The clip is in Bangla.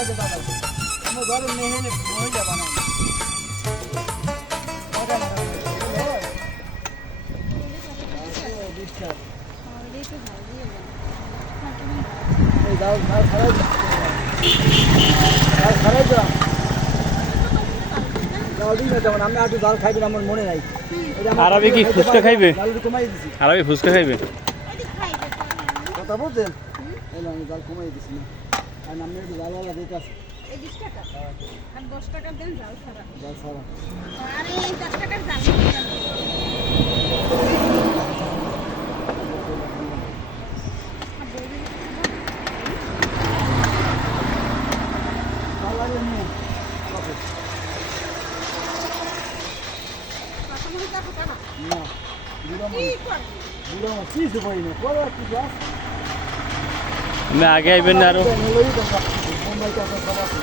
লাগে দাদা আমার ঘরে মেহেনে মহিলা বানায় যেমন আমি একটু জাল খাইবেন আমার মনে নাই আরবি কি ফুচকা খাইবে? কমাই দিছি আরবি ফুচকা খাইবে? কথা বলতেন আমি জাল কমাই দিছি না আর আমি একটু জাল ওলা দিতে আসি 20 টাকা আর 10 টাকা দেন জাল ছাড়া জাল সারা আরে 10 টাকার জাল জাল লাগে নিয়ে না বুড়ো মাছ কিছু পাই না পরে কিছু আছে আমি আগে আইবেন না আরো? বোম্বাই কাছে সব আছে